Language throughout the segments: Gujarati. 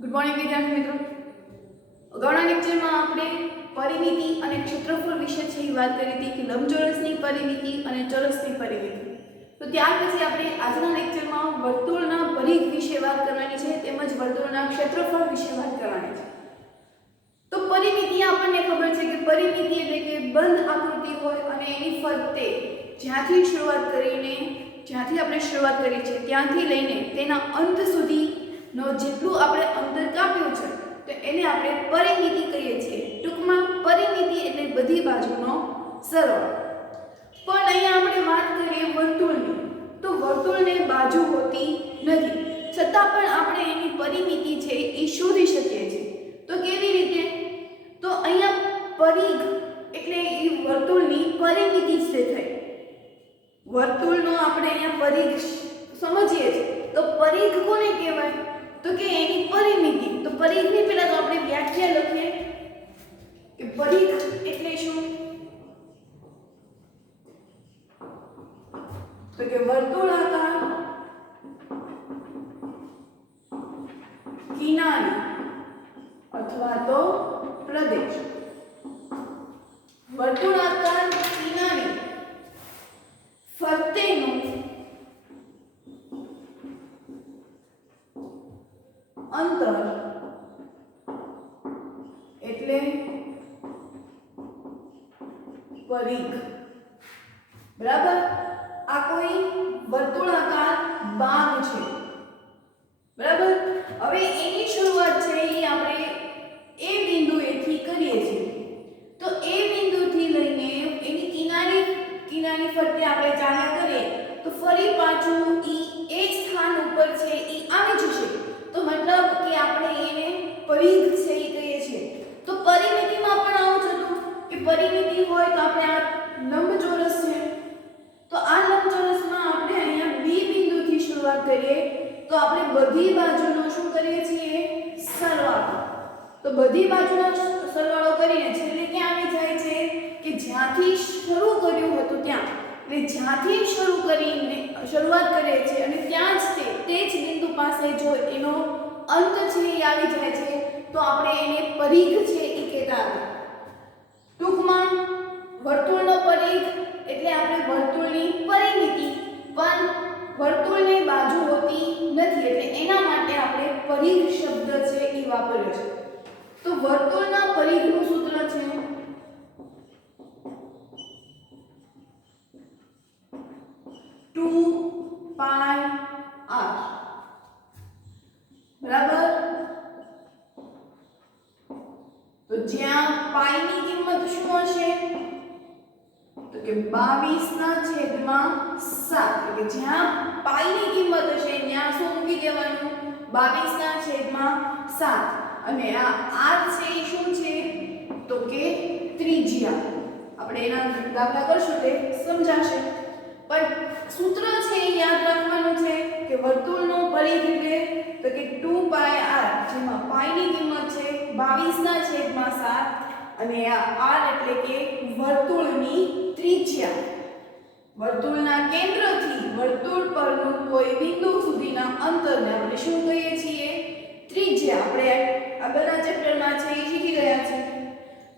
ગુડ મોર્નિંગ વિદ્યાર્થી મિત્રો. અગાઉના લેક્ચરમાં આપણે પરિમિતિ અને ક્ષેત્રફળ વિશે છે વાત કરી હતી કે લંબચોરસની પરિમિતિ અને ચોરસની પરિમિતિ. તો ત્યાર પછી આપણે આજના લેક્ચરમાં વર્તુળના પરિઘ વિશે વાત કરવાની છે તેમજ વર્તુળના ક્ષેત્રફળ વિશે વાત કરવાની છે. તો પરિમિતિ આપણને ખબર છે કે પરિમિતિ એટલે કે બંધ આકૃતિ હોય અને એની ફરતે જ્યાંથી આપણે શરૂઆત કરી છે ત્યાંથી લઈને તેના અંત સુધી નો જેટલું આપણે અંતર કાપ્યું છે તો એને આપણે પરિમિતિ કહીએ છીએ. ટૂંકમાં પરિમિતિ એટલે બધી બાજુનો સરવાળો. પણ અહીંયા આપણે વાત કરીએ વર્તુળની, તો વર્તુળને બાજુ હોતી નથી, છતાં પણ આપણે એની પરિમિતિ છે એ શોધી શકીએ છીએ. તો કેવી રીતે? તો અહીંયા પરિઘ એટલે એ વર્તુળની પરિમિતિ જ થઈ. વર્તુળનો આપણે અહીંયા પરિઘ સમજીએ છીએ તો પરિઘ કોને કહેવાય? તો કે એની પરિમિતિ. તો પરિઘની પહેલા તો આપણે વ્યાખ્યા લખીએ કે પરિઘ એટલે શું? તો કે વર્તુળાકાર કિનારી અથવા તો પ્રદેશ. વર્તુળાકાર કિનારી ફરતેનું અંતર એટલે પરિઘ. બરાબર? આ કોઈ વર્તુળાકાર ભાગ છે. બરાબર? હવે એની શરૂઆત છે એ આપણે એ બિંદુએથી કરીએ છીએ. તો એ બિંદુથી લઈને એની કિનારી ફરતે આપણે ચાલ્યા કરીએ તો ફરી પાછું એ સ્થાન ઉપર છે એ આવી જશે. તો મતલબ કે આપણે એને પરિઘ છે એ કહીએ છીએ. તો પરિમિતિમાં પણ આવું જ હતું કે પરિમિતિ હોય તો આપણે આ લંબચોરસ છે તો આ લંબચોરસમાં આપણે અહીંયા બી બિંદુથી શરૂઆત કરીએ તો આપણે બધી બાજુનો શું કરીએ છીએ? સરવાળો. તો બધી બાજુનો સરવાળો કરીને છેલ્લે ક્યાં આવી જાય છે કે જ્યાંથી શરૂ કર્યું હતું ત્યાં, એટલે જ્યાંથી શરૂઆત કરીએ છીએ અને ત્યાં જ તે જ બિંદુ પાસે જો એનો અંત છે એ આવી જાય છે તો આપણે એને પરિઘ છે એ કહેતા હતા. ટૂંકમાં વર્તુળનો પરિઘ એટલે આપણે વર્તુળની પરિમિતિ, પણ વર્તુળની બાજુ હોતી નથી એટલે એના માટે આપણે પરિઘ શબ્દ છે એ વાપર્યો છે. તો વર્તુળના પરિઘનું સૂત્ર છે 2πr. બરાબર? તો જ્યાં પાઈ ની કિંમત શું હશે? તો કે 22/7. એટલે કે જ્યાં પાઈ ની કિંમત હશે ત્યાં શું મૂકી દેવાનું? 22/7. અને આ r છે એ શું છે? તો કે ત્રિજ્યા. આપણે એના દાખલા કરશું તે સમજાશે. પણ સૂત્ર છે એ યાદ રાખવાનું છે કે વર્તુળનો પરિઘ એટલે તો કે 2πr, જેમાં પાઈ ની કિંમત છે 22/7 અને આ r એટલે કે વર્તુળની ત્રિજ્યા. વર્તુળના કેન્દ્રથી વર્તુળ પરનું કોઈ બિંદુ સુધીના અંતરને આપણે શું કહીએ છીએ? ત્રિજ્યા. આપણે આગળના ચેપ્ટરમાં છે એ શીખી ગયા છે.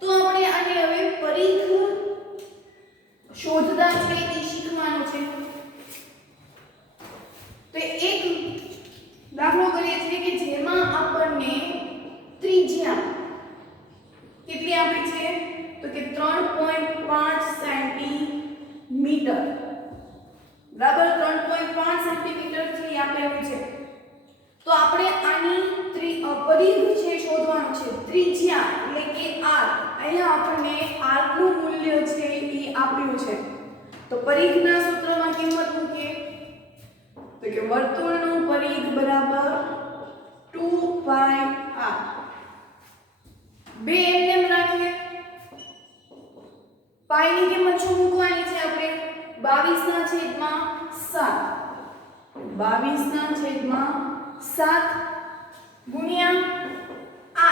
તો આપણે આને હવે પરિઘ શોધતા છે એ શીખવાનું છે. તો એક દાખલો કરીએ છીએ કે જેમાં આપણને ત્રિજ્યા કેટલી આપી છે? તો કે 3.5 સેન્ટીમીટર. બરાબર? 3.5 સેન્ટીમીટર છે એ આપેલું છે. તો આપણે આની પરિઘ છે શોધવાનું છે. ત્રિજ્યા એટલે કે r. અહીંયા આપણને r નું મૂલ્ય છે એ આપ્યું છે. તો પરિઘના સૂત્રમાં કિંમત મૂકીએ તો કે વર્તુળનું પરિઘ બરાબર 2πr. બે એમ રાખીએ. પાઈ ની કિંમત શું મૂકવાની છે આપણે? 22/7. 22/7 ગુણ્યા r.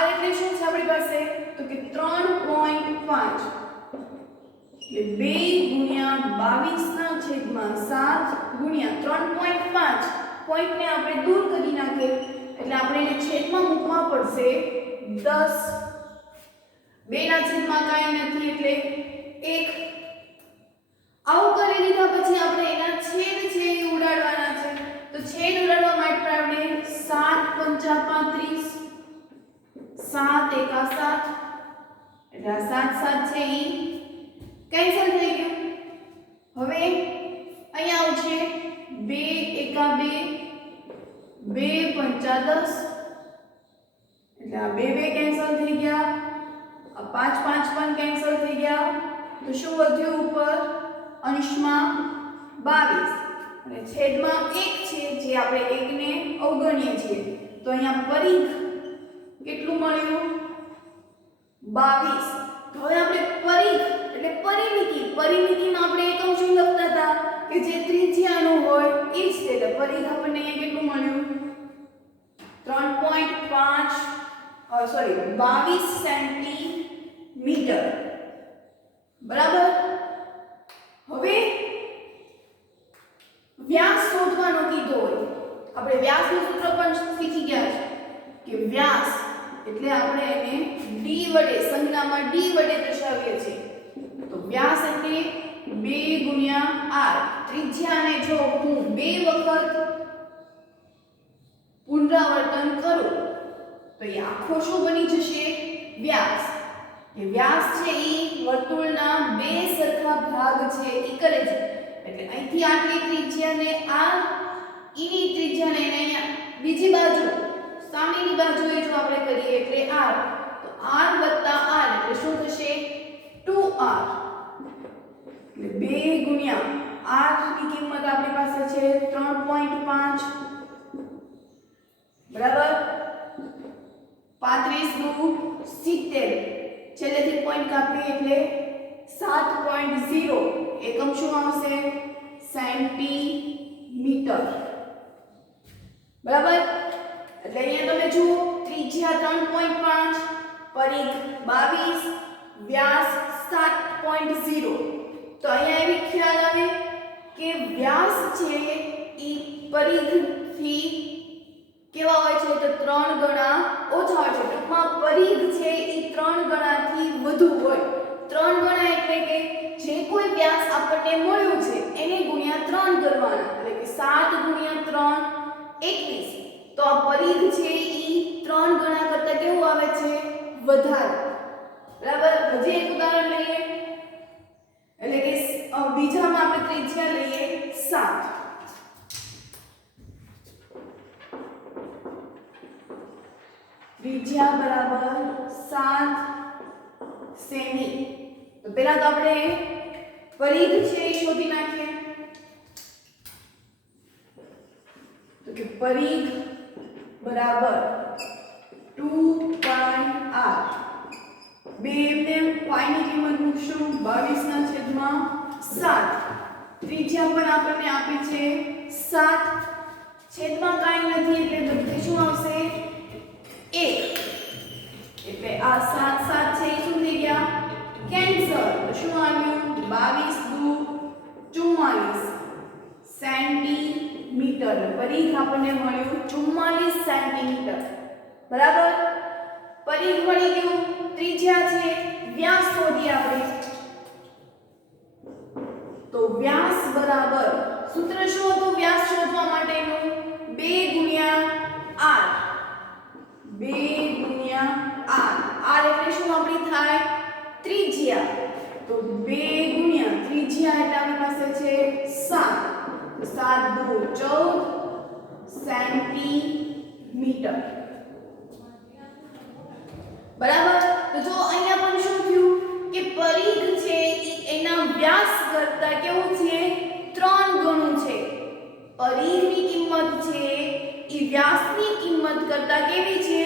r એટલે શું છે આપણી પાસે? તો કે 3.5. એટલે 2 ગુણ્યા 22/7 ગુણ્યા 3.5. પોઈન્ટને આપણે દૂર કરી નાખીએ એટલે આપણે એને આવશે 10. 2 ના છેદમાં કાંઈ નથી એટલે 1. આવું કરી દીધા પછી આપણે એના છેદ છે એ ઉડાડવાના છે. તો છેદ ઉડાડવા માટે આપણે 7 પંચા 35, 7 એકા 7 એટલે આ 7 7 છે ઈ કેન્સલ થઈ ગયું. હવે અહીંયા આવશે 2 એકા 2, 2 પંચા 10 એટલે આ 2 2 કેન્સલ થઈ ગયા. આ 5 5 પણ કેન્સલ થઈ ગયા. તો શું વધ્યું ઉપર અંશમાં 22 અને છેદમાં 1 છે જે આપણે 1 ને અવગણીએ છીએ. તો અહીંયા પરિઘ કેટલું મળ્યું 22. તો હવે આપણે પરિઘ એટલે પરિમિતિમાં આપણે એકમ શું લખતા હતા કે જે ત્રિજ્યાનું હોય એ જ છે. એટલે પરિઘ આપણને અહીંયા કેટલું મળ્યું 22 સેન્ટીમીટર. બરાબર. હવે વ્યાસ શોધવાનો કીધો હોય. આપણે વ્યાસનું સૂત્ર પણ શીખી ગયા છે કે વ્યાસ એટલે આપણે એને d વડે સંજ્ઞામાં d વડે દર્શાવીએ છીએ. તો વ્યાસ એટલે 2 ગુણ્યા r. ત્રિજ્યાને જો હું 2 વખત પુનરાવર્તન કરું તો એ આખો શું બની જશે વ્યાસ. કે વ્યાસ છે એ વર્તુળના 2 સરખા ભાગ છે એ કરે છે. એટલે અહીંથી આટલી ત્રિજ્યાને r, ઈની ત્રિજ્યાને અહીંયા બીજી બાજુ સામેની બાજુએ જો આપણે કરીએ એટલે r. તો r r એટલે શું થશે 2r. એટલે 2 ગુણ્યા r ની કિંમત આપણી પાસે છે 3.5. બરાબર. 35 દુ 70 છેલ્લેથી પોઈન્ટ કાપીએ એટલે 7.0 એકમ શું આવશે સેન્ટીમીટર. બરાબર. એટલે અહીંયા તમે જુઓ ત્રિજ્યા 3.5, પરિઘ 22, વ્યાસ 7.0. તો અહીંયા એવી ખ્યાલ આવે કે વ્યાસ છે એ પરિઘથી કેવા હોય છે તો 3 ગણા ઓછા હોય છે. ટૂંકમાં પરિઘ છે એ 3 ગણાથી વધુ હોય. 3 ગણા એટલે કે જે કોઈ વ્યાસ આપણને મળ્યો છે એને ગુણ્યા 3 કરવાના. એટલે કે 7 ગુણ્યા 3 21. તો આ પરિઘ છે એ 3 ગણા કરતા કેવું આવે છે વધારે. બરાબર. હજી એક ઉદાહરણ લઈએ. એટલે કે બીજામાં આપણે ત્રિજ્યા લઈએ 7. ત્રિજ્યા બરાબર 7 સેમી. તો પહેલા તો આપણે પરિઘ છે એ શોધી નાખીએ. તો કે પરિઘ બરાબર 2πr. બે એમને પાઈની કિંમત મૂકશું 22/7. ત્રિજ્યા પણ આપણને આપી છે 7. છેદમાં કાંઈ નથી એટલે બધે શું આવશે 1. એટલે આ 7 7 છે એ શું થઈ ગયા કેન્સલ. તો શું આવ્યું 22 દુ 44 સેન્ટીમીટર. પરિઘ આપણને મળ્યું 44 સેન્ટીમીટર. બરાબર. પરિઘ મળી ગયું. ત્રિજ્યા છે વ્યાસ શોધીએ આપણે. તો વ્યાસ બરાબર સૂત્ર શું હતું વ્યાસ શોધવા માટેનું 2 ગુણ્યા r. 2 ગુણ્યા r. r એટલે શું આપણી થાય ત્રિજ્યા. તો 2 ગુણ્યા ત્રિજ્યા એટલે આપણી પાસે છે 7. 7 દુ 14 સેન્ટીમીટર. બરાબર. તો જો અહીંયા પણ શું થયું કે પરિઘ છે એના વ્યાસ કરતા કેવું છે 3 ગણું છે. પરિઘની કિંમત છે એ વ્યાસની કિંમત કરતા કેવી છે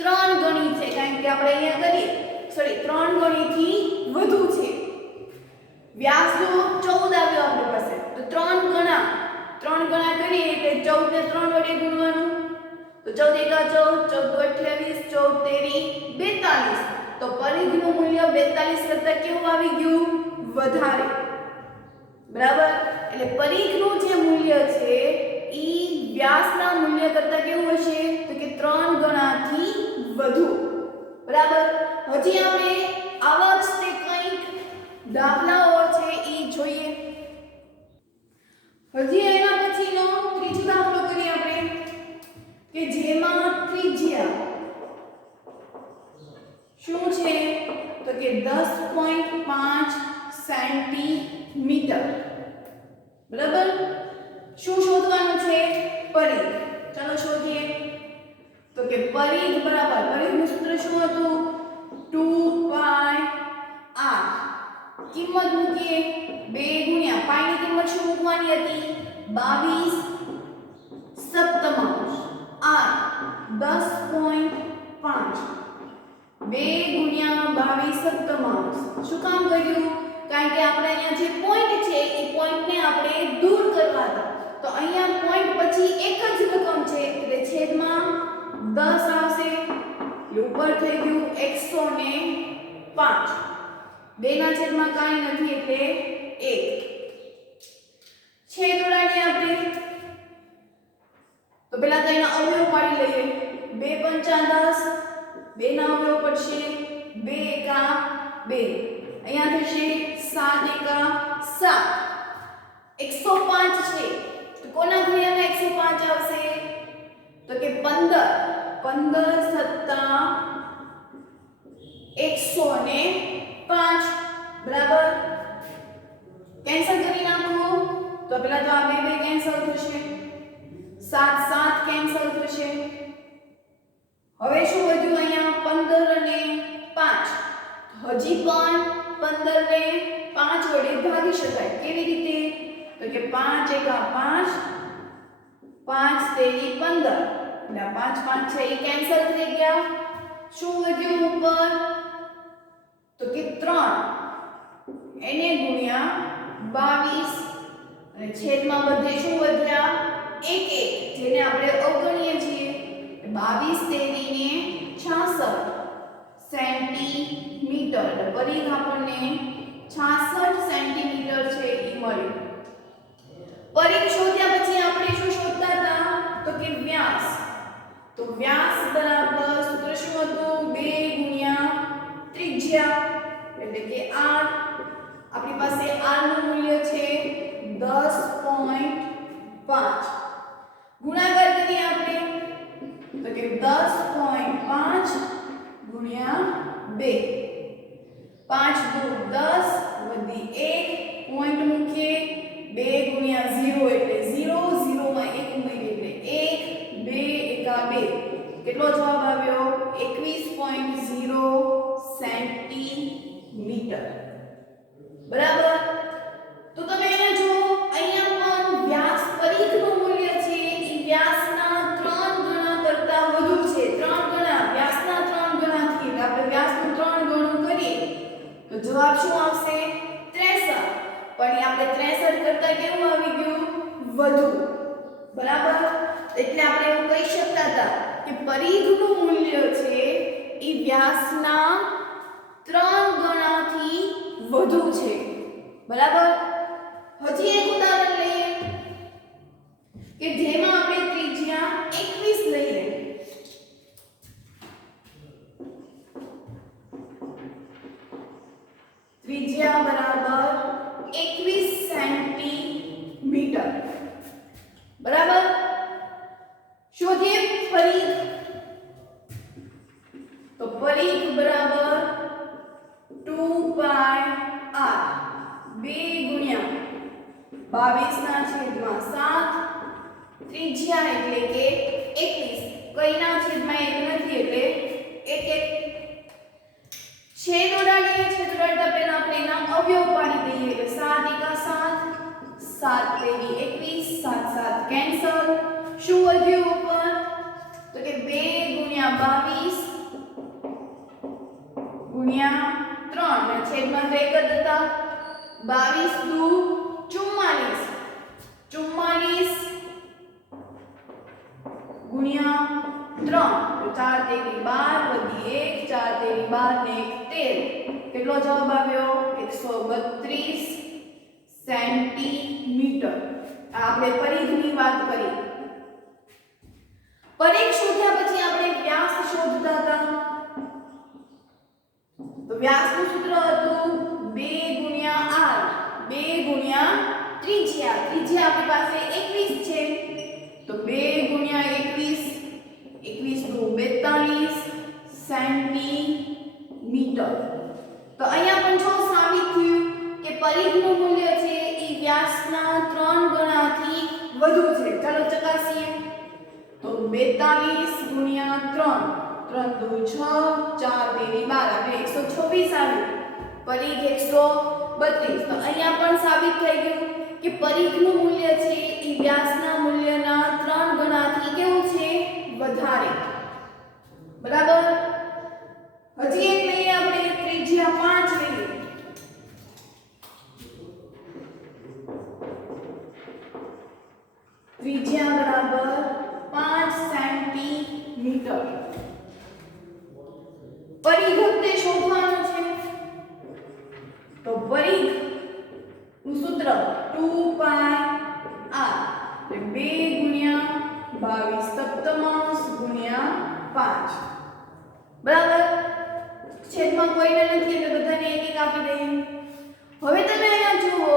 3 ગણી છે. કારણ કે આપણે અહીંયા કરીએ 3 ગણીથી વધુ છે. વ્યાસ જો 14 આવ્યો આપણી પાસે તો 3 ગણા કરીએ એટલે 14 ને 3 વડે ગુણવાનું. તો 14 એકા 14, 14 28, 14 તેરી 42. તો પરિઘનું મૂલ્ય 42 કરતા કેવું આવી ગયું વધારે. બરાબર. એટલે પરિઘનું જે મૂલ્ય છે ઈ વ્યાસના મૂલ્ય કરતા કેવું હશે તો કે 3 ગણાથી હજી આપણે આવા જ તે કંઈક દાખલાઓ છે એ જોઈએ. હજી એના પછીનો ત્રીજો દાખલો કરીએ આપણે કે જેમાં ત્રિજ્યા શું છે તો કે 10.5 સેન્ટીમીટર. બરાબર. શું શોધવાનું છે? પરિઘ. ચાલો શોધીએ. તો કે પરિઘ બરાબર પરિઘનું સૂત્ર શું હતું? 2 pi r. કિંમત મૂકીએ 2 ગુણ્યા પાઈ ની કિંમત શું મૂકવાની હતી? 22 સપ્તમાંશ r 10.5 2 ગુણ્યા 22 સપ્તમાંશ. શું કામ કર્યું? કારણ કે આપણે અહીંયા જે પોઈન્ટ છે એ પોઈન્ટને આપણે દૂર કરવા હતા. તો અહીંયા પોઈન્ટ પછી એક જ રકમ છે એટલે છેદમાં 10 આવશે. ઉપર થઈ ગયું 105. 2 ના છેદમાં કાંઈ નથી એટલે 1. છેદ ઉડાડીએ આપણે. તો પહેલા તો એના અવયવ પાડી લઈએ. 2 પંચા 10. 2 ના અવયવ પડશે 2 એકા 2. અહીંયા થશે 7 એકા 7. 105 છે તો કોના ઘડિયામાં 105 આવશે? તો કે 15. 15 સત્તા 105. બરાબર. કેન્સલ કરી નાખો. તો પહેલા તો આ 2 કેન્સલ થશે. 7 7 કેન્સલ થશે. હવે શું વધ્યું અહીંયા? 15 અને 5. હજી પણ 15 ને 5 વડે ભાગી શકાય. કેવી રીતે? તો કે 5 એકા 5 5 તેરી 15. એટલે 5 5 છે એ કેન્સલ થઈ ગયા. શું વધ્યું ઉપર? તો કે 3 એને ગુણ્યા 22 અને છેદમાં બધે શું વધ્યા? 1 1 જેને આપણે અવગણીએ છીએ. 22 તેરી ને 66 સેન્ટીમીટર. એટલે પરિઘ આપણને 66 સેન્ટીમીટર છે એ મળ્યું. પરિઘ શોધ્યા પછી આપણે શું શોધતા હતા? તો કે વ્યાસ. તો વ્યાસ બરાબર સૂત્ર શું હતું? 2 ગુણ્યા ત્રિજ્યા એટલે કે r. આપણી પાસે r નું મૂલ્ય છે 10.5. ગુણાકાર કરીએ આપણે તો કે 10.5 ગુણ્યા 2. 5 દુ 10 વધી 1 પોઈન્ટ મૂકીએ. 2 ગુણ્યા 0 એટલે 0. 0 માં 1 ઉમેરીએ એટલે 1. 2 એકા 2. કેટલો જવાબ આવ્યો? 21.0 સેન્ટીમીટર. બરાબર. તો તમે અહીંયા જો અહીંયા પણ વ્યાસ પરિઘનું મૂલ્ય છે એ વ્યાસના 3 ગણા કરતા વધુ છે. 3 ગણા વ્યાસના 3 ગણાથી આપણે વ્યાસનું 3 ગણું કરીએ તો જવાબ શું આવશે? 63. પણ આપણે 63 કરતા કેવું આવી ગયું? વધુ. બરાબર. એટલે આપણે એવું કહી શકતા હતા કે પરિઘનું મૂલ્ય છે એ વ્યાસના 3 ગણાથી વધુ છે. બરાબર. હજી એક ઉદાહરણ લઈએ કે જેમાં આપણે ત્રિજ્યા 21 લઈએ. ત્રિજ્યા બરાબર 21 સેન્ટીમીટર. બરાબર. શોધીએ પરિઘ. તો પરિઘ બરાબર 2 pi r. 2 ગુણ્યા 22 ના છેદમાં 7. ત્રિજ્યા એટલે કે 21. કઈના છેદમાં 1 નથી એટલે 1 1. છેદ ઉડાડીએ. છેદ ઉડાડતા પહેલા આપણે એના અવયવ પાડી દઈએ. એટલે 7 એકા 7 7 તેરી 21 7 7 કેન્સલ. શું વધ્યું ઉપર? તો કે 2 ગુણ્યા 22 ગુણ્યા 3 અને છેદમાં તો એક જ હતા. 22 દુ 44. 44 ગુણ્યા 3 તો 4 તેરી 12 વધી 1 4 તેરી 12 ને 1 13. કેટલો જવાબ આવ્યો? 132 સેન્ટીમીટર. આપણે પરિઘની વાત કરી. પરિઘ શોધ્યા પછી આપણે વ્યાસ શોધતા હતા. વ્યાસનું સૂત્ર હતું 2 ગુણ્યા r 2 ગુણ્યા ત્રિજ્યા આપણી પાસે 21 છે તો 2 ગુણ્યા 21 21 દુ 42 સેન્ટીમીટર તો અહીંયા પણ જો સાબિત થયું કે પરિઘનું મૂલ્ય છે એ વ્યાસના 3 ગણાથી વધુ છે ચાલો ચકાસીએ તો 42 ગુણ્યા 3 3 દુ 6 4 તેરી 12 આપણે 126 આવ્યું પરિઘ 132 તો અહીંયા પણ સાબિત થઈ ગયું કે પરિઘનું મૂલ્ય છે એ વ્યાસના મૂલ્યના 3 ગણાથી કેવું છે વધારે બરાબર હજી એક લઈએ આપણે ત્રિજ્યા 5 લઈએ ત્રિજ્યા બરાબર 5 સેન્ટીમીટર પરિઘ તે શોધવાનું છે તો પરિઘ નું સૂત્ર 2 પાઈ r એટલે 2 ગુણ્યા 22 સપ્તમાંશ ગુણ્યા 5 બરાબર છેદમાં કોઈને નથી એટલે બધાને એક એક આપી દઈએ હવે તમે અહીંયા જુઓ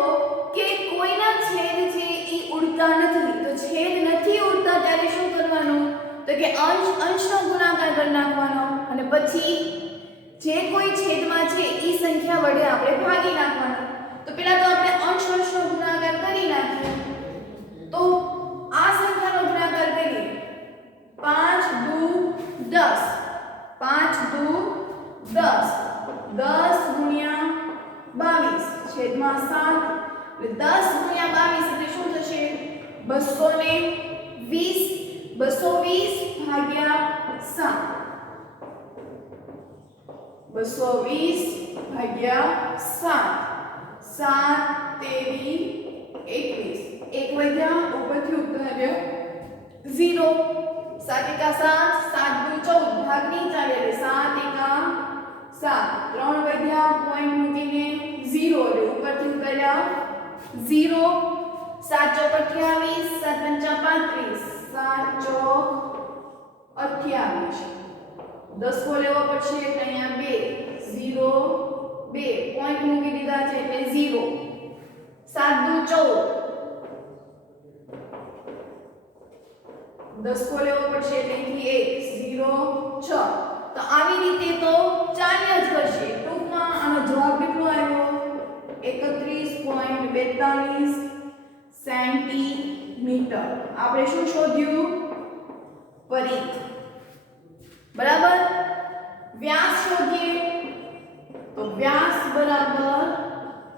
કે કોઈના છેદ છે એ ઉડતા નથી તો છેદ નથી ઉડતા ત્યારે શું કરવાનું તો કે અંશનો ગુણાકાર કરી નાખવાનો અને પછી જે કોઈ છેદમાં છે એ સંખ્યા વડે આપણે ભાગી નાખવાનું તો પહેલા તો આપણે અંશનો ગુણાકાર કરી નાખીએ તો આ સંખ્યાનો ગુણાકાર કરીએ 5 દુ 10 5 દુ 10 10 ગુણ્યા 22 છેદમાં 7 એટલે 10 ગુણ્યા 22 એટલે શું થશે 220 ભાગ્યા 7 220 ભાગ્યા 7 7 તેરી 21 એક વધ્યા ઉપરથી ઉતાર્ય 0 7 એકા 7 7 દુ 14 ભાગની ચાલે એટલે 7 એકા 7 3 વધ્યા પોઈન્ટ મૂકીને 0 એટલે ઉપરથી ઉતાર્યા 0 7 ચોક 28 7 પંચા 35 7 ચોક 28 10 કો લેવો પડશે એટલે અહીંયા 2 0 2 પોઈન્ટ મૂકી દીધા છે એટલે 0 7 દુ 14 10 કો લેવો પડશે એટલે અહીંથી 1 0 6 તો આવી રીતે તો ચાલ્યા જ કરશે ટૂંકમાં આનો જવાબ કેટલો આવ્યો 31.42 સેન્ટીમીટર આપણે શું શોધ્યું પરિઘ બરાબર વ્યાસ શોધીએ તો વ્યાસ બરાબર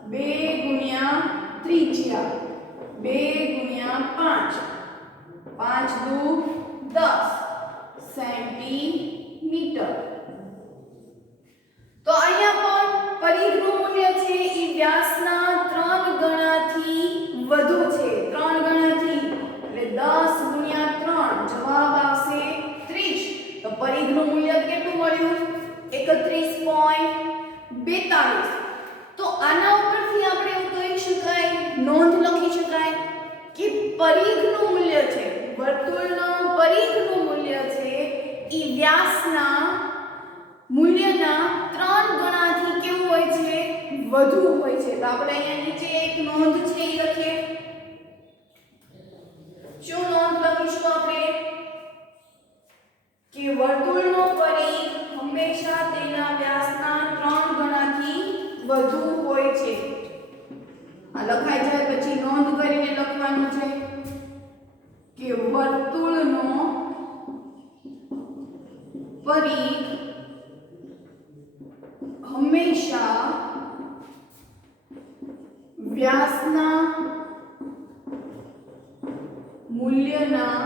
2 ગુણ્યા ત્રિજ્યા 2 ગુણ્યા 5 5 દુ 10 સેન્ટીમીટર તો અહીંયા પણ પરિઘનું મૂલ્ય છે એ વ્યાસના 3 ગણાથી વધુ છે 3 ગણાથી એટલે 10 ગુણ્યા 3 જવાબ આવશે 30 તો પરિઘનું મૂલ્ય કેટલું મળ્યું 31.42 તો આના ઉપરથી આપણે એવું કહી શકાય નોંધ લખી શકાય કે પરિઘનું મૂલ્ય છે વર્તુળનું પરિઘનું મૂલ્ય છે એ વ્યાસના મૂલ્યના 3 ગણાથી કેવું હોય છે વધુ હોય છે તો આપણે અહીંયા નીચે એક નોંધ છે એ લખીએ શું નોંધ લખીશું આપણે કે વર્તુળનો પરિઘ હંમેશા તેના વ્યાસના 3 ગણાથી વધુ હોય છે આ લખાઈ જાય પછી નોંધ કરીને લખવાનું છે કે વર્તુળનો પરિઘ હંમેશા વ્યાસના મૂલ્યના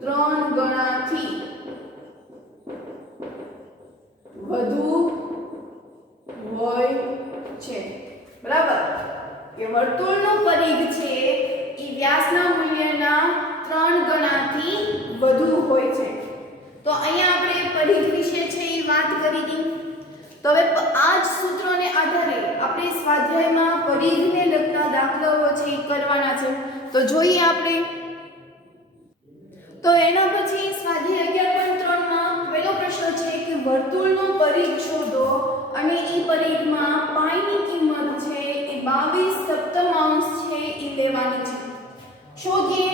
3 ગણાથી વધુ હોય છે બરાબર કે વર્તુળનું પરિઘ છે એ વ્યાસના મૂલ્યના 3 ગણાથી વધુ હોય છે તો અહીંયા આપણે પરિઘ વિશે છે એ વાત કરી હતી તો હવે આ જ સૂત્રોને આધારે આપણે સ્વાધ્યાયમાં પરિઘને લગતા દાખલાઓ છે એ કરવાના છે તો જોઈએ આપણે તો એના પછી સ્વાધ્યાય 11.3 માં પહેલો પ્રશ્ન પ્રશ્ન છે કે વર્તુળનો પરિઘ શોધો અને એ પરિઘમાં પાઈની કિંમત છે એ 22 સપ્તમાંશ છે એ લેવાની છે. શોધીએ.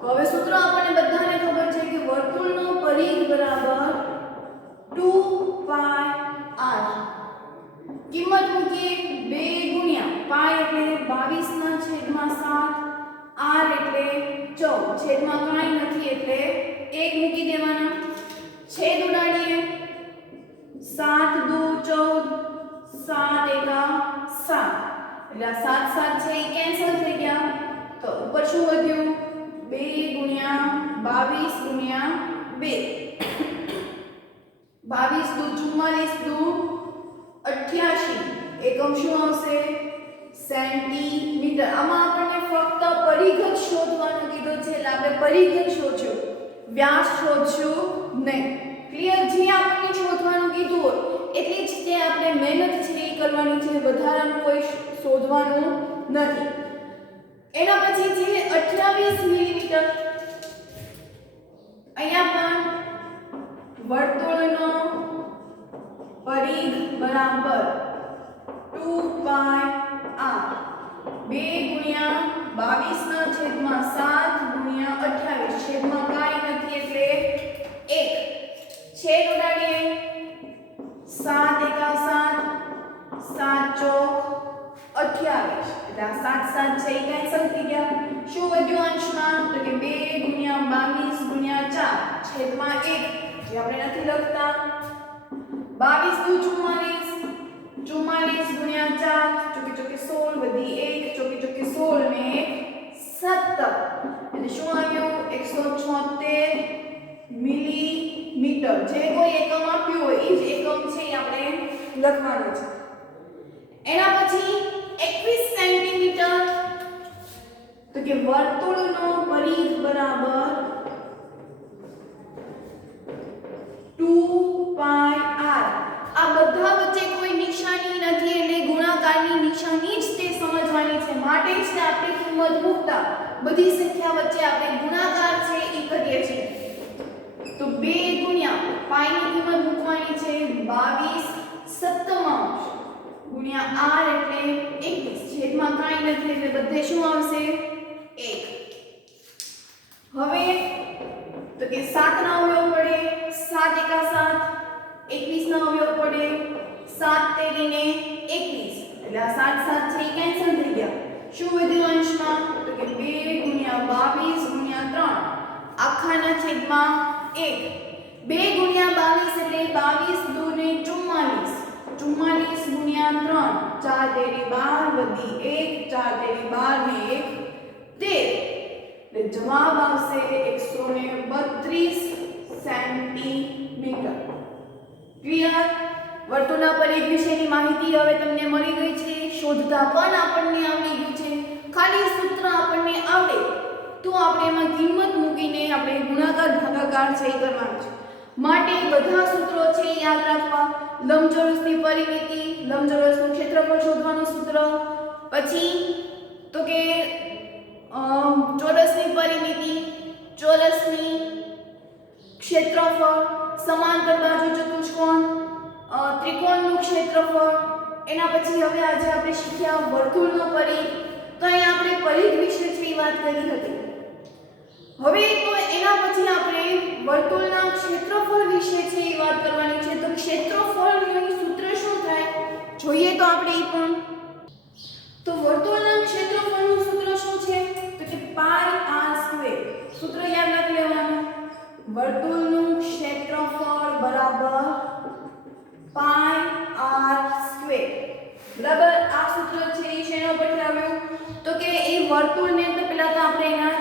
તો હવે સૂત્ર આપણને બધાને ખબર છે કે વર્તુળનો પરિઘ બરાબર 2 પાઈ r. કિંમત મૂકીએ 2 ગુણ્યા પાઈ એટલે 22 ના છેદમાં 7, r એટલે 14, છેદમાં કાંઈ નથી એટલે 1 મૂકી દેવાના. છેદ ઉડાડીએ. 7 દુ 14, 7 એકા 7 એટલે 7 7 છે એ કેન્સલ થઈ ગયા. તો ઉપર શું વધ્યું? 2 ગુણ્યા 22 ગુણ્યા 2, 22 દુ 44 દુ 88, એકમ શું આવશે? સેન્ટીમીટર. આમાં આપણને ફક્ત પરિઘ જ શોધવાનું કીધું છે એટલે આપણે પરિઘ જ શોધશું, વ્યાસ શોધશું નહીં. ક્લિયર? જે આપણને શોધવાનું કીધું હોય એટલી જ તે આપણે મહેનત છે એ કરવાની છે, વધારાનું કોઈ શોધવાનું નથી. એના પછી છે 28 મિલીમીટર. અહીંયા પણ વર્તુળનો પરિઘ બરાબર 2 પાઈ r. 2 ગુણ્યા 22 ના છેદમાં 7 ગુણ્યા 28, છેદમાં કાંઈ નથી એટલે 1. છેદ ઉડાડીએ. 7 એકા 7, 7 ચોક 28 એટલે 7 7 છે એ કેન્સલ થઈ ગયા. શું વધ્યું અંશમાં? તો કે 2 ગુણ્યા 22 ગુણ્યા 4 છેદમાં 1, જે આપણે નથી લખતા. 22 દુ 44, 44 ગુણ્યા 4 ચોકે ચોકે 16 વધી 1, ચોકે ચોકે 16 ને 17 એટલે શું આવ્યું? 176 મિલીમીટર. જે કોઈ એકમ આપ્યું હોય એ જ એકમ છે એ આપણે લખવાનું છે. એના પછી 21 સેન્ટીમીટર. તો કે વર્તુળનો પરિઘ બરાબર 2 પાઈ r. આ બધા વચ્ચે કોઈ નિશાની નથી એટલે ગુણાકારની નિશાની જ તે સમજવાની છે. માટે જ આપણે કિંમત મૂકતા બધી સંખ્યા વચ્ચે આપણે ગુણાકાર છે એ કરીએ છીએ. તો 2 ગુણ્યા પાઈની કિંમત મૂકવાની છે 22 સપ્તમાંશ ગુણ્યા r એટલે 21, છેદમાં કાંઈ નથી એટલે બધે શું આવશે? 1. હવે તો કે 7 ના અવયવ પડે. 7 એકા 7, 21 ના અવયવ પડે. 7 તેરીને 21 એટલે આ 7 7 છે એ કેન્સલ થઈ ગયા. શું વધ્યું અંશમાં? તો કે 2 ગુણ્યા 22 ગુણ્યા 3 આખાના છેદમાં 1. 2 ગુણ્યા 22 એટલે 22 દુ ને 44, 44 ગુણ્યા 3, 4 તેરી 12 વધી 1, 4 તેરી 12 ને 1 13 એટલે જવાબ આવશે 132 સેન્ટીમીટર. ક્લિયર? વર્તુળના પરિઘ વિશેની માહિતી હવે તમને મળી ગઈ છે. શોધતા પણ આપણને આવડી ગયું છે. ખાલી સૂત્ર આપણને આવડે તો આપણે એમાં કિંમત મૂકીને આપણે ગુણાકાર ભાગાકાર છે એ કરવાનું છે. માટે બધા સૂત્રો છે યાદ રાખવા. લંબચોરસની પરિમિતિ, લંબચોરસનું ક્ષેત્રફળ શોધવાનું સૂત્ર, પછી તો કે ચોરસની પરિમિતિ, ચોરસની ક્ષેત્રફળ, સમાંતર બાજુ ચતુષ્કોણ, ત્રિકોણનું ક્ષેત્રફળ. એના પછી હવે આજે આપણે શીખ્યા વર્તુળનો પરિઘ. તો અહીં આપણે પરિઘ વિશે છે વાત કરી હતી. હવે તો એના પછી આપણે વર્તુળના ક્ષેત્રફળ વિશે છે એ વાત કરવાની છે. તો ક્ષેત્રફળનું સૂત્ર શું થાય જોઈએ તો આપણે એ પણ. તો વર્તુળના ક્ષેત્રફળનું સૂત્ર શું છે? તો કે પાઈ r સ્ક્વેર. સૂત્ર યાદ રાખી લેવાનું. વર્તુળનું ક્ષેત્રફળ બરાબર પાઈ r સ્ક્વેર. બરાબર? આ સૂત્ર છે એ શેના પરથી આવ્યું? તો કે એ વર્તુળને તો પહેલા તો આપણે એના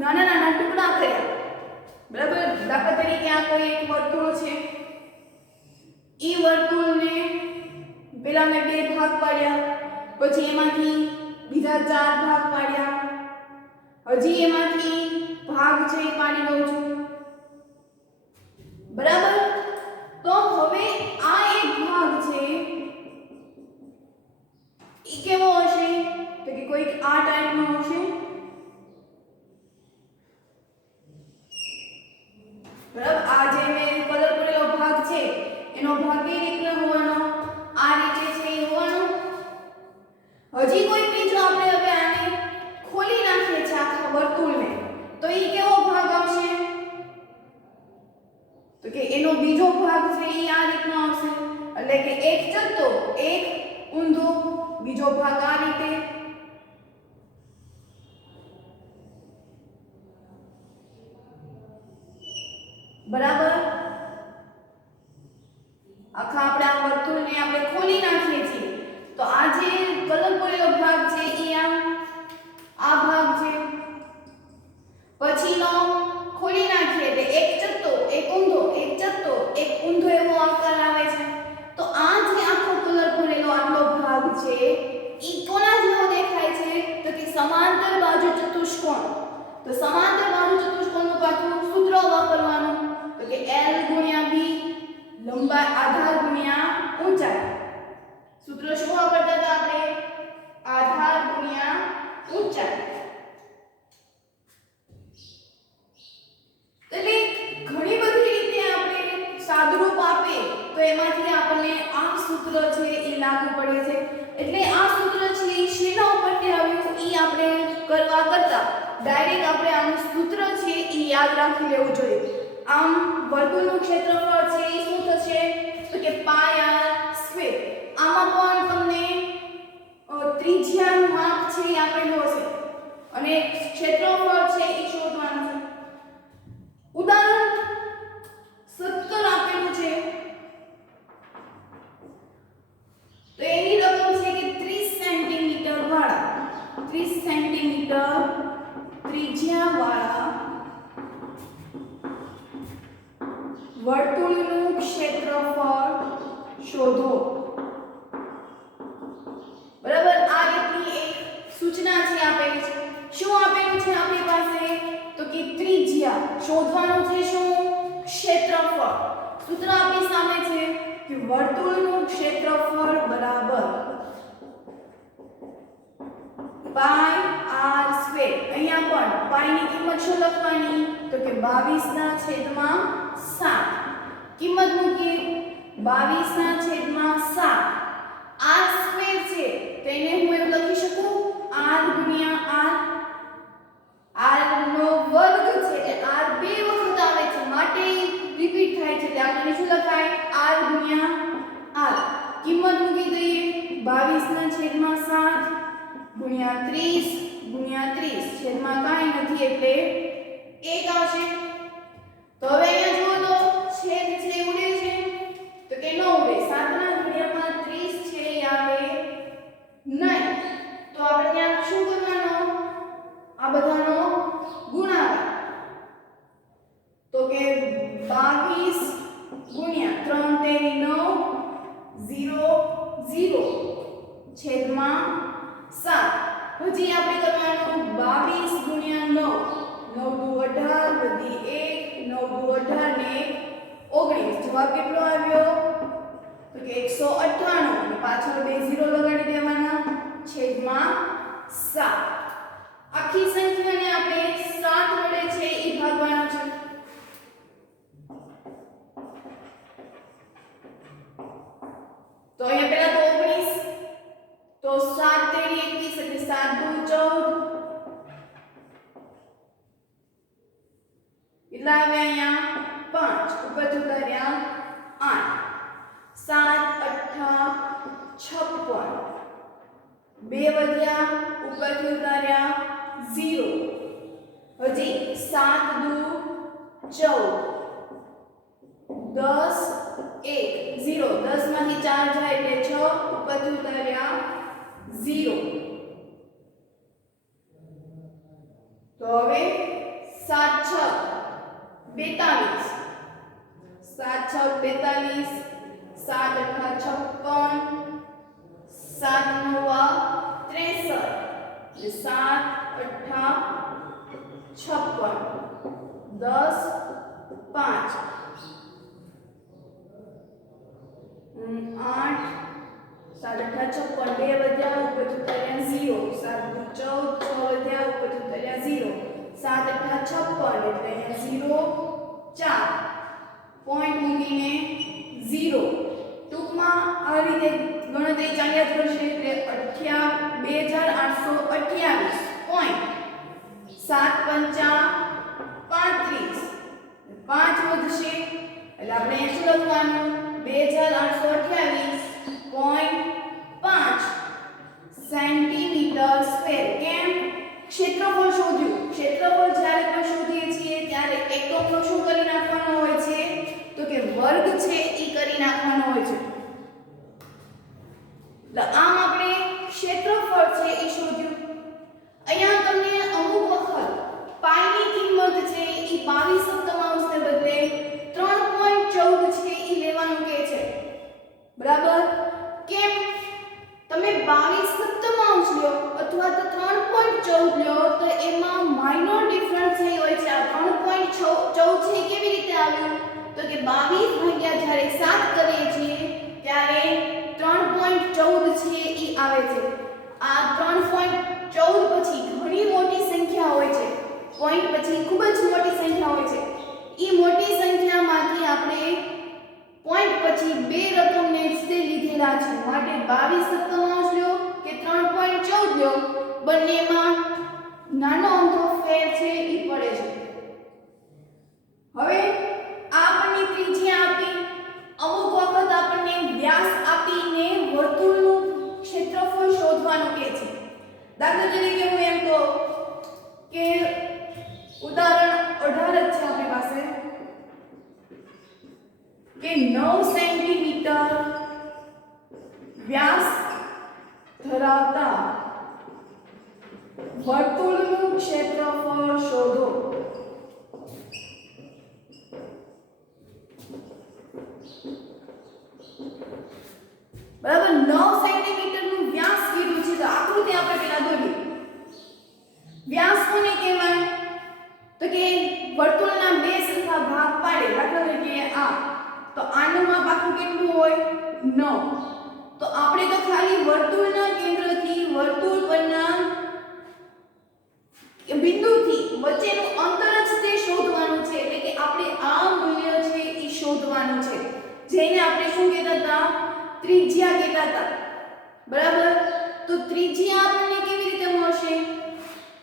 નાના નાના ટુકડા કર્યા. બરાબર? દાખલા તરીકે આ કોઈ એક વર્તુળ છે. એ વર્તુળને પહેલા મેં 2 ભાગ પાડ્યા, પછી એમાંથી બીજા 4 ભાગ પાડ્યા, હજી એમાંથી ભાગ છે એ પાડી દઉં છું. બરાબર? તો હવે આ એક ભાગ છે એ કેવો હશે? તો કે કોઈક આ ટાઈપનો હશે. બરાબર? આ જે મેં એનો ભાગ એ રીતનો હોવાનો, આ રીતે છે એ હોવાનો. હજી કોઈ બીજો આપણે હવે આને ખોલી નાખીએ છે આખા વર્તુળને, તો એ કેવો ભાગ આવશે? તો કે એનો બીજો ભાગ છે એ આ રીતનો આવશે. એટલે કે એક ચત્તો, એક ઊંધો, બીજો ભાગ આ રીતે. બરાબર. આખા આપણે આ વર્તુળને આપણે ખોલી નાખીએ છીએ, તો આ જે કલર કરેલો ભાગ છે એ આ ભાગ છે. પછીનો ખોલી નાખીએ એટલે એક ચત્તો, એક ઊંધો, એક ચત્તો, એક ઊંધો એવો આકાર આવે છે. તો આ જે આખો કલર ભરેલો આટલો ભાગ છે ઈ કોના જેવો દેખાય છે? તો કે સમાંતર બાજુ ચતુષ્કોણ. તો સમાંતર બાજુ ચતુષ્કોણનું પાછું સૂત્ર વાપરવાનું, તો કે L ગુણ્યા B, લંબાઈ આધાર ગુણ્યા ઊંચાઈ. સૂત્ર શું વાપરતા હતા આપણે? આધાર ગુણ્યા ઊંચાઈ. એટલે ઘણી બધી રીતે આપણે સાદુરૂપ આપે તો એમાંથી આપણને આ સૂત્ર છે એ લાગુ પડે છે. એટલે આ સૂત્ર છે એ શેના ઉપરથી આવ્યું એ આપણે કરવા કરતા ડાયરેક્ટ આપણે આનું સૂત્ર છે એ યાદ રાખી લેવું જોઈએ. આમ વર્તુળનું ક્ષેત્રફળ છે એ શું થશે? તો કે પાઈ r સ્ક્વેર. આમાં પણ તમને ત્રિજ્યાનું માપ છે એ આપેલું હશે અને ક્ષેત્રફળ છે એ શોધવાનું છે. ઉદાહરણ 17 આપેલું છે, તો એની રકમ છે કે 30 સેન્ટીમીટર વાળા, 30 સેન્ટીમીટર ત્રિજ્યા વાળા વર્તુળનું ક્ષેત્રફળ શોધો. બરાબર. આ રીતની એક સૂચના છે આપેલી છે. શું આપેલું છે આપણી પાસે? તો કે ત્રિજ્યા શોધવાનું છે. શું? ક્ષેત્રફળ. સૂત્ર આપણી સામે છે કે વર્તુળનું ક્ષેત્રફળ બરાબર પાઈ r સ્ક્વેર. અહીંયા પણ પાઈ ની કિંમત શું લખવાની? તો કે 22/7. કિંમત મૂકીએ 22/7. r સ્ક્વેર છે તો એને હું એવું લખી શકું r ગુણ્યા r નો વર્ગ છે એટલે r બે વખત આવે છે માટે રિપીટ થાય છે એટલે આપણે શું લખાય? r ગુણ્યા r. કિંમત મૂકી દઈએ 22/7 ગુણ્યા 30 ગુણ્યા 30 છેદમાં કાંઈ નથી એટલે 1 આવશે. તો હવે અહીંયા જુઓ તો છેદ છે ઉડે છે તો કે ન ઉડે. 7 ના ઘડિયામાં 30 છે એ આવે નહીં. તો આપણે ત્યાં શું કરવાનું? આ બધાનો ગુણાકાર. તો કે 22 ગુણ્યા 3 તેરી 9 0 0 છેદમાં 7. હજી આપણે કરવાનું 22 ગુણ્યા 9 9 દુ 18 વધી 1 9 દુ 18 ને 19. જવાબ કેટલો આવ્યો? તો કે 198 અને પાછળ બે 0 લગાડી દેવાના છેદમાં 7. આખી સંખ્યાને આપણે 7 વડે છે એ ભાગવાનું છે. તો અહીંયા પહેલા તો 19 તો 7 તેરી 21 એટલે 7 દુ 14 એટલા આવે અહીંયા 5 ઉપર ઉતાર્યા 8 7 8 56 બે વધ્યા ઉપરથી ઉતાર્યા 0 હજી 7 દુ 14 10 1 0 10 માંથી 4 જાય એટલે 6 ઉપરથી ઉતાર્યા 0. તો હવે 7 6 42 7 6 42 7 8 56 7 9 63 7 8 56 10 5 8 7 8 56 બે વધ્યા ઉપર ઉતાર્યા 0 7 દુ 14 6 વધ્યા ઉપર ઉતાર્યા 0 7 8 56 એટલે અહીંયા 0 4 પોઈન્ટ મૂકીને 0 યાદ કરશે એટલે 2828 પોઈન્ટ 7 પંચા 35 5 વધશે એટલે આપણે શું લખવાનું 2828.5 સેન્ટીમીટર સ્ક્વેર. કેમ? ક્ષેત્રફળ શોધ્યું. ક્ષેત્રફળ જ્યારે પણ શોધીએ છીએ ત્યારે એકમનો શું કરી નાખવાનો હોય છે તો કે વર્ગ છે ઈ કરી નાખવાનો હોય છે. આમ આપણે ક્ષેત્રફળ છે ઈ શોધ્યું. અહીંયા તમને અમુક વખત પાઈની કિંમત છે ઈ 22 સપ્તમાંશને બદલે 3.14 છે ઈ લેવાનું કહે છે. બરાબર? કેમ? તમે 22 સપ્તમાંશ લો અથવા તો 3.14 લો તો એમાં માઇનોર ડિફરન્સ એ હોય છે. આ 3.14 છે કેવી રીતે આવ્યું તો કે 22 ભાગ્યા જ્યારે 7 કરીએ છીએ ત્યારે 3.14 છે ઈ આવે છે. આ 3.14 પછી ઘણી મોટી સંખ્યા હોય છે. પોઈન્ટ પછી ખૂબ જ મોટી સંખ્યા હોય છે. ઈ મોટી સંખ્યામાંથી આપણે પોઈન્ટ પછી બે રકમને જ તે લીધેલા છે. માટે 22 સપ્તમાંશ લો કે 3.14 લો બંનેમાં નાનો અમથો ફેર છે ઈ પડે છે. હવે આપણને ત્રિજ્યા આપી, અમુક વખત આપણને વ્યાસ આપીને વર્તુળનું ક્ષેત્રફળ શોધવાનું કહે છે. દાખલા તરીકે હું એમ કહું કે ઉદાહરણ 18 જ છે આપણી પાસે કે 9 સેન્ટીમીટર વ્યાસ ધરાવતા વર્તુળનું ક્ષેત્રફળ શોધો. બરાબર? 9 સેન્ટીમીટરનું વ્યાસ કીધું છે તો આકૃતિ આપણે પહેલા દોરીએ. વ્યાસ કોને કહેવાય તો કે વર્તુળના બે સરખા ભાગ પાડે. દાખલા તરીકે આ તો આનું માપ આખું કેટલું હોય 9. તો આપણે તો ખાલી વર્તુળના કેન્દ્રથી વર્તુળ પરના બિંદુથી વચ્ચેનું અંતર જ તે શોધવાનું છે. એટલે કે આપણે આ મૂલ્ય છે એ શોધવાનું છે, જેને આપણે શું કહેતા હતા? ત્રિજ્યા કહેતા હતા. બરાબર? તો ત્રિજ્યા આપણને કેવી રીતે મળશે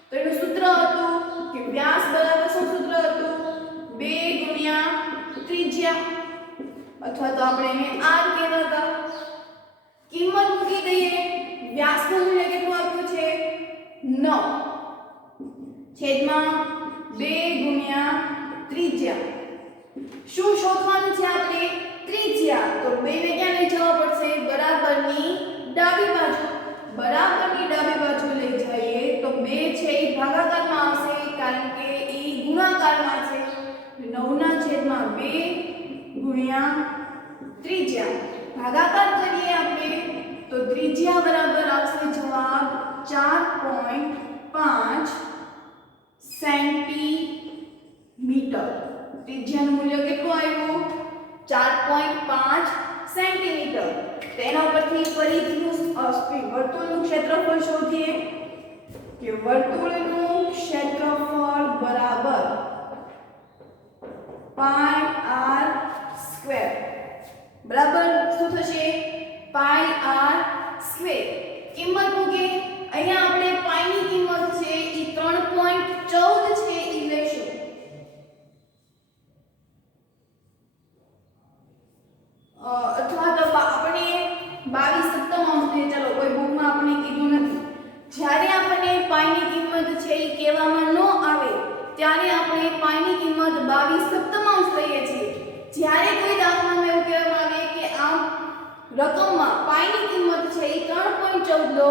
તો એનું સૂત્ર હતું કે વ્યાસ બરાબર શું સૂત્ર હતું 2 ગુણ્યા ત્રિજ્યા અથવા તો આપણે એને r કહેતા હતા. કિંમત મૂકી દઈએ. વ્યાસનું મૂલ્ય કેટલું આપ્યું છે 9 છેદમાં 2 ગુણ્યા ત્રિજ્યા. શું શોધવાનું છે આપણે? ત્રિજ્યા. તો 2 ને ક્યાં લઈ જવા પડશે? બરાબરની ડાબી બાજુ. બરાબરની ડાબી બાજુ લઈ જઈએ તો 2 છે એ ભાગાકારમાં આવશે કારણ કે એ ગુણાકારમાં છે. 9/2 ગુણ્યા ત્રિજ્યા ભાગાકાર કરીએ આપણે તો ત્રિજ્યા બરાબર આવશે જવાબ 4.5 સેન્ટીમીટર. ત્રિજ્યાનું મૂલ્ય કેટલું આવ્યું 4.5 સેન્ટીમીટર. તેના પરથી ફરીથી વર્તુળનું ક્ષેત્રફળ શોધીએ કે વર્તુળનું ક્ષેત્રફળ બરાબર પાઈ r સ્ક્વેર. બરાબર? શું થશે? પાઈ r સ્ક્વેર. કિંમત મૂકે. અહીંયા આપણે પાઈની કિંમત છે એ 3.14 છે એ લઈશું. અથવા તો આપણે 22 સપ્તમાંશ ને ચલો કોઈ બુકમાં આપણે કીધું નથી. જ્યારે આપણને પાઈની કિંમત છે એ કહેવામાં ન આવે ત્યારે આપણે પાઈની કિંમત 22 સપ્તમાંશ લઈએ છીએ. જ્યારે કોઈ દાખલામાં એવું કહેવામાં આવે કે આ રકમમાં પાઈની કિંમત છે એ 3.14 લો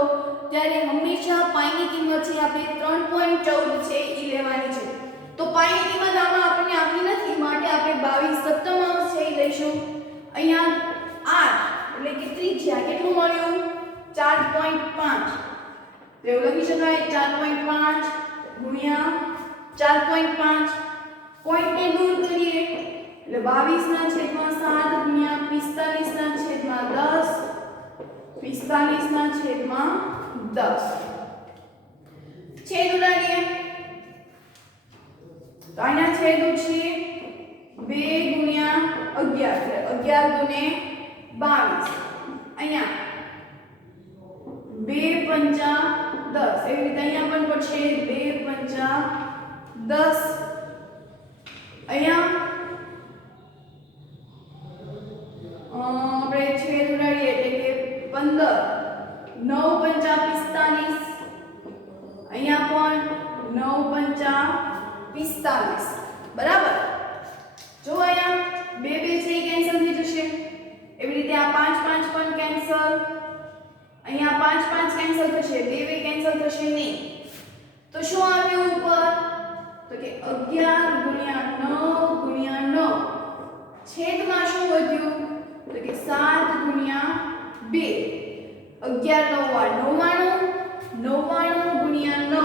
ત્યારે હંમેશા પાઈની કિંમત છે આપણે 3.14 છે એ લેવાની છે. તો પાઈની કિંમત આમાં આપણને આપી નથી માટે આપણે 22 સપ્તમાંશ છે એ લઈશું. અહીંયા r એટલે કે ત્રિજ્યા કેટલું મળ્યું 4.5. તો એવું લખી શકાય 4.5 ગુણ્યા 4.5. પોઈન્ટને દૂર કરીએ એટલે 22/7 ગુણ્યા 45/10 45/10 છેદ ઉડાડીએ તો અહીંયા છેદ છે 2 ગુણ્યા 11 એટલે 11 દુને 22. અહીંયા 2 પંચા 10 એવી રીતે અહીંયા પણ પડશે 2 પંચા 10 અહીંયા આપણે છેદ ઉડાડીએ એટલે કે 15 9 પંચા 45 અહીંયા પણ 9 પંચા 45 બરાબર જો અહીંયા 2 2 છે કેન્સલ થઈ જશે એવી રીતે આ 5 5 પણ કેન્સલ અહીંયા 5 5 કેન્સલ થશે 2 2 કેન્સલ થશે નહીં તો શું આવ્યું ઉપર તો કે 11 ગુણ્યા 9 ગુણ્યા 9 છેદમાં શું વધ્યું તો કે 7 ગુણ્યા 2 11 99 ગુણ્યા 9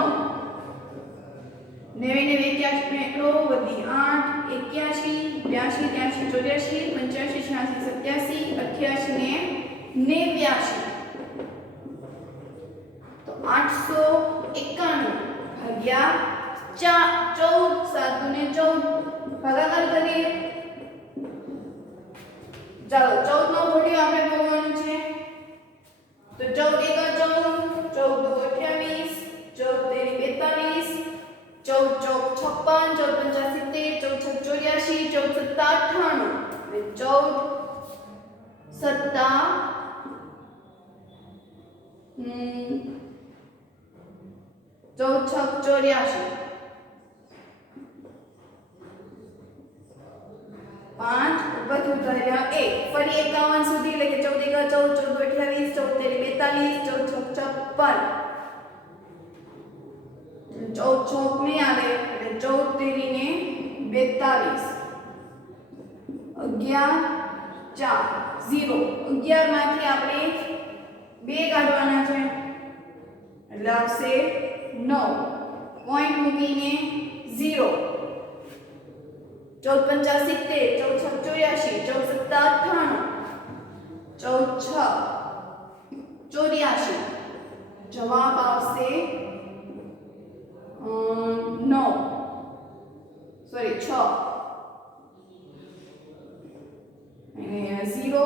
નેવે નેવે 81 ને એટલો વધી 8 81 82 83 84 85 86 87 88 ને 89 તો 891 ભાગ્યા 14 7 ને 14 ભાગાકાર કરીએ ચાલો 14 નો ઘોડિયો આપણે બોલવાનું છે તો 14 એકા 14 14 દુ 28 14 તેરી 42 14 ચોક 56 14 પંચા 70 14 છક 84 14 સત્તા 98 અને 14 સત્તા 14 છક 84 5 ઉપર ઉતાર્યા 1 ફરી 51 સુધી એટલે કે 14 એકા 14 14 28 14 તેરી 42 14 છક 56 14 ચોક નહીં આવે એટલે 14 તેરી ને 42 11 4 0 11 માંથી આપણે 2 કાઢવાના છે એટલે આવશે 9 પોઈન્ટ મૂકીને 0 14 પંચા 70 14 છક 84 14 સત્તા 98 14 છ 84 જવાબ આવશે 9 સોરી 6 અહીંયા 0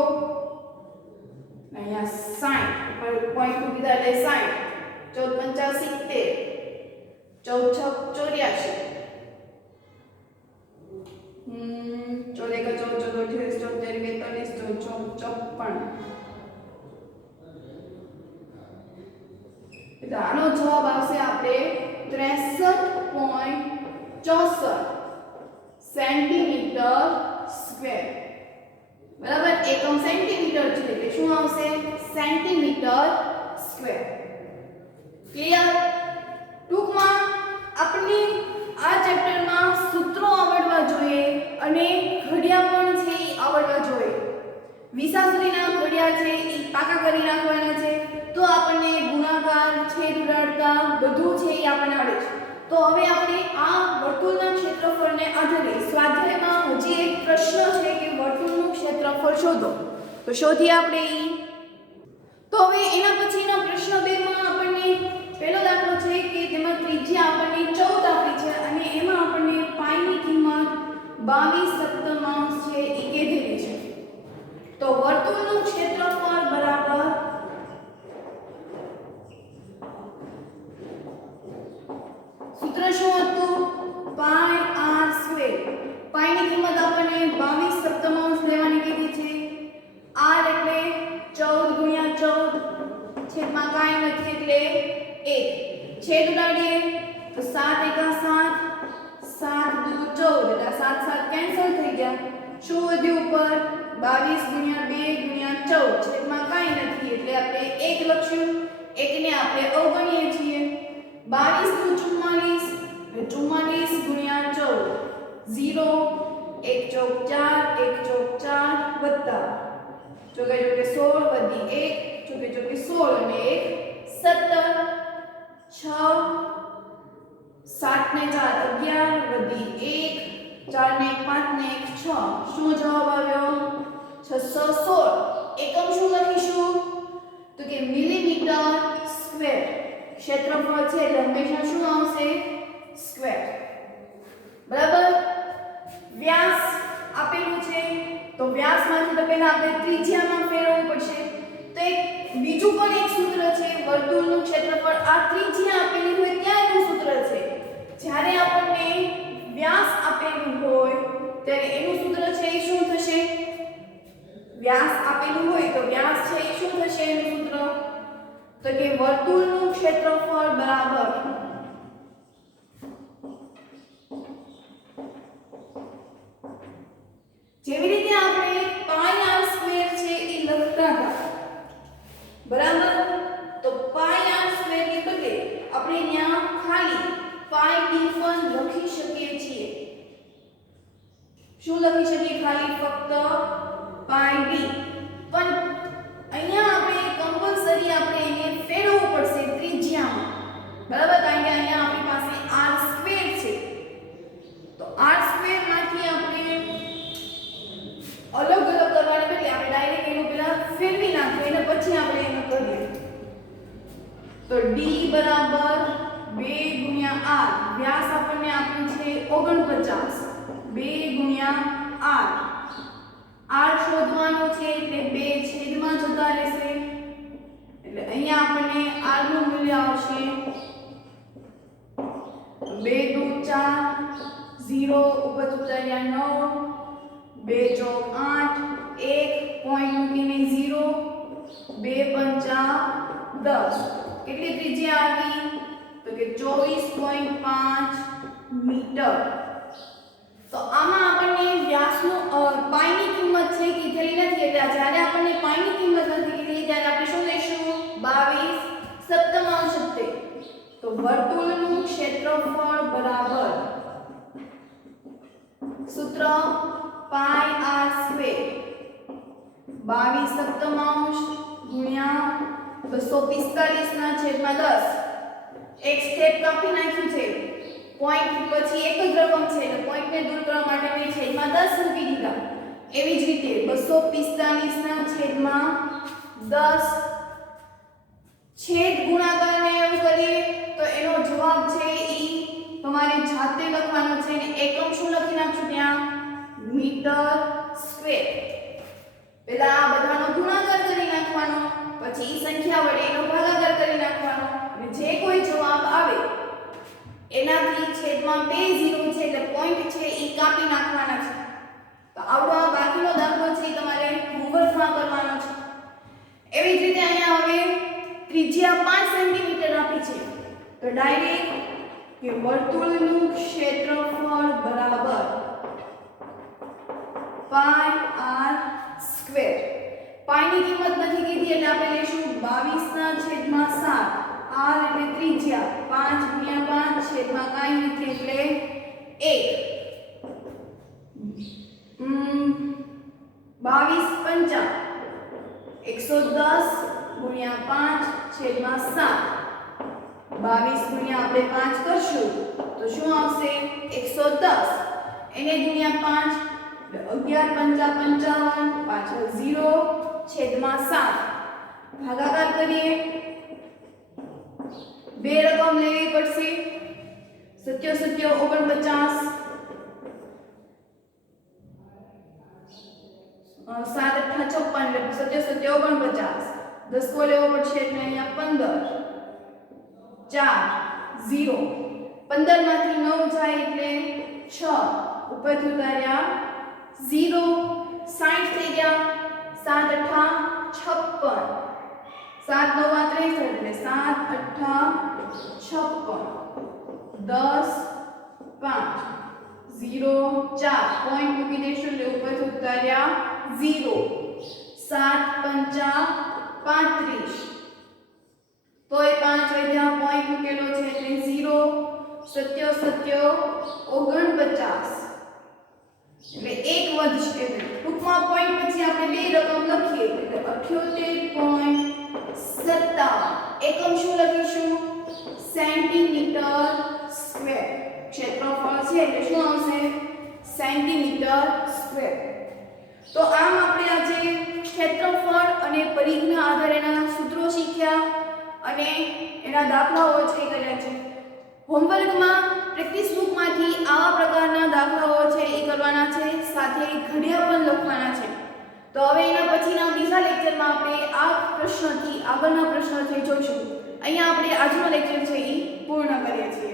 અહીંયા 60 પર પોઈન્ટ મૂકી દીધા એટલે 60 14 પંચા 70 14 છક 84 14 એકા 14 14 28 14 42 14 54 આનો જવાબ આવશે આપણે 63.64 સેન્ટીમીટર સ્ક્વેર બરાબર એકમ સેન્ટીમીટર છે એટલે શું આવશે સેન્ટીમીટર સ્ક્વેર ક્લિયર ટૂંકમાં આપણી આ ચેપ્ટરમાં સૂત્રો આવડવા જોઈએ અને ઘડિયા પણ છે એ આવડવા જોઈએ વિસાસુરીના ઘડિયા છે એ પાકા કરી નાખવાના છે તો આપણને ગુણાકાર છેદ ઉડાડતા બધું છે એ આપણને આવડે છે તો હવે આપણે આ વર્તુળના ક્ષેત્રફળને આધારે સ્વાધ્યાયમાં હજી એક પ્રશ્ન છે કે વર્તુળનું ક્ષેત્રફળ શોધો તો શોધીએ આપણે તો હવે એના પછીના પ્રશ્ન 2 માં આપણને પહેલો દાખલો છે કે તેમાં ત્રિજ્યા આપણને 14 આપી છે અને એમાં આપણને પાઈની કિંમત 22/7 છે એ કીધેલી છે તો વર્તુળનું ક્ષેત્રફળ બરાબર સૂત્ર શું હતું પાઈ r સ્ક્વેર પાઈની કિંમત આપણને 22/7 લેવાની કીધી છે r એટલે 14 ગુણ્યા 14 છેદમાં કાંઈ નથી એટલે 1 છેદ ઉડાડીએ તો 7 એકા 7 7 દુ 14 એટલે 7 7 કેન્સલ થઈ ગયા શું વધ્યું ઉપર 22 ગુણ્યા 2 ગુણ્યા 14 છેદમાં કાંઈ નથી એટલે આપણે 1 લખ્યું 1 ને આપણે અવગણીએ છીએ 22 દુ 44 44 ગુણ્યા 14 0 1 ચોક 4 1 ચોક 4 વત્તા ચોકે ચોકે 16 વધી 1 ચોકે ચોકે 16 અને 1 17 6 7 ને 4 11 વધી 1 4 ને 1 5 ને 1 6 શું જવાબ આવ્યો 616 એકમ શું લખીશું તો કે મિલીમીટર સ્ક્વેર ક્ષેત્રફળ છે એટલે હંમેશા શું આવશે સ્ક્વેર બરાબર વ્યાસ આપેલું છે તો વ્યાસમાંથી તો પહેલા આપણે ત્રિજ્યામાં ફેરવવું પડશે તો એક બીજું પણ એક સૂત્ર છે વર્તુળનું ક્ષેત્રફળ આ ત્રિજ્યા આપેલી હોય ત્યાં એનું સૂત્ર છે જ્યારે આપણને વ્યાસ આપેલું હોય ત્યારે એનું સૂત્ર છે એ શું થશે વ્યાસ આપેલું હોય તો વ્યાસ છે એ શું થશે એનું સૂત્ર તો કે વર્તુળનું ક્ષેત્રફળ બરાબર જેવી રીતે આપણે પાઈ r સ્ક્વેર છે એ લખતા હતા બરાબર તો પાઈ r સ્ક્વેર ની બદલે આપણે ત્યાં ખાલી પાઈ d પણ લખી શકીએ છીએ શું લખી શકીએ ખાલી ફક્ત પાઈ d પણ અહીંયા આપણે કમ્પલસરી આપણે એને ફેરવવું પડશે ત્રિજ્યામાં બરાબર કારણ કે અહીંયા આપણી પાસે r સ્ક્વેર છે તો r સ્ક્વેર માંથી આપણે અલગ અલગ કરવાને બદલે આપણે ડાયરેક્ટ એનો પેલા ફેરવી નાખીએ અને પછી આપણે એને કરીએ તો d બરાબર 2 ગુણ્યા r વ્યાસ આપણને આપ્યું છે 49 2 ગુણ્યા r r શોધવાનો છે એટલે 2 છેદમાં જતા રહેશે એટલે અહીંયા આપણને r નું મૂલ્ય આવશે 2 2 4 0 ઉપર ઉતાર્યા 9 2 ચોક 8 1 પોઈન્ટ મૂકીને 0 2 પંચા 10 કેટલી ત્રિજ્યા આવી તો કે 24.5 મીટર તો આમાં આપણને વ્યાસનું પાઈની કિંમત છે કીધેલી નથી એટલે જ્યારે આપણને પાઈની કિંમત નથી કીધેલી ત્યારે આપણે શું લઈશું 22 સપ્તમાંશ તો વર્તુળનું ક્ષેત્રફળ બરાબર સૂત્ર પાઈ r સ્ક્વેર 22 સપ્તમાંશ ગુણ્યા 245 ના છેદમાં 10 એક સ્ટેપ કાપી નાખ્યું છે પોઈન્ટ પછી એક જ રકમ છે એટલે પોઈન્ટને દૂર કરવા માટે મેં છેદમાં 10 મૂકી દીધા એવી જ રીતે 245 ના છેદમાં 10 છેદ ગુણાકારને એવું કરીએ તો એનો જવાબ છે ઈ તમારે જાતે લખવાનો છે અને એકમ શું લખી નાખશું ત્યાં મીટર સ્ક્વેર પહેલા આ બધાનો ગુણાકાર કરી નાખવાનો પછી ઈ સંખ્યા વડે એનો ભાગાકાર કરી નાખવાનો અને જે કોઈ જવાબ આવે એનાથી છેદમાં 2 0 છે એટલે પોઈન્ટ છે ઈ કાપી નાખવાના છે તો આવડો આ બાકીનો દાખલો છે ઈ તમારે હોમવર્કમાં કરવાનો છે એવી જ રીતે અહીંયા હવે ત્રિજ્યા 5 સેન્ટીમીટર આપી છે તો ડાયરેક્ટ કે વર્તુળનું ક્ષેત્રફળ બરાબર પાઈ r સ્ક્વેર પાઈની કિંમત નથી કીધી એટલે આપણે લેશું 22 ના છેદમાં 7 r એટલે ત્રિજ્યા 5 ગુણ્યા 5 છેદમાં કાંઈ નથી એટલે 1 22 પંચા 110 ગુણ્યા 5 છેદમાં 7 22 ગુણ્યા આપણે 5 કરશું તો શું આવશે 110 એને ગુણ્યા 5 11 પંચા 55 પાછળ 0 છેદમાં 7 ભાગાકાર કરીએ બે રકમ લેવી પડશે 7 7 49 7 8 56 એટલે 7 7 49 10 કો લેવો પડશે એટલે અહીંયા 15 4 0 15 માંથી 9 જાય એટલે 6 ઉપરથી ઉતાર્યા 0 60 થઈ ગયા 7 8 56 7 9 63 એટલે 7 8 56 10 5 0 4 પોઈન્ટ મૂકી દઈશું એટલે ઉપરથી ઉતાર્યા 0 7 પંચા 35 તોય 5 વધ્યા પોઈન્ટ મૂકેલો છે એટલે 0 7 7 49 એટલે એક વધશે ટૂંકમાં પોઈન્ટ પછી આપણે બે રકમ લખીએ એટલે 78.57 એકમ શું લખીશું સેન્ટીમીટર સ્ક્વેર ક્ષેત્રફળ છે એટલે શું આવશે સેન્ટીમીટર સ્ક્વેર તો આમ આપણે આજે ક્ષેત્રફળ અને પરિઘના આધારેના સૂત્રો શીખ્યા અને એના દાખલાઓ છે કર્યા છે હોમવર્કમાં પ્રેક્ટિસ બુકમાંથી આવા પ્રકારના દાખલાઓ છે એ કરવાના છે સાથે ઘડિયા પણ લખવાના છે તો હવે એના પછીના બીજા લેક્ચરમાં આપણે આ પ્રશ્ન આગળના પ્રશ્નથી જોઈશું. અહીંયા આપણે આજનો લેક્ચર છે એ પૂર્ણ કરીએ છીએ.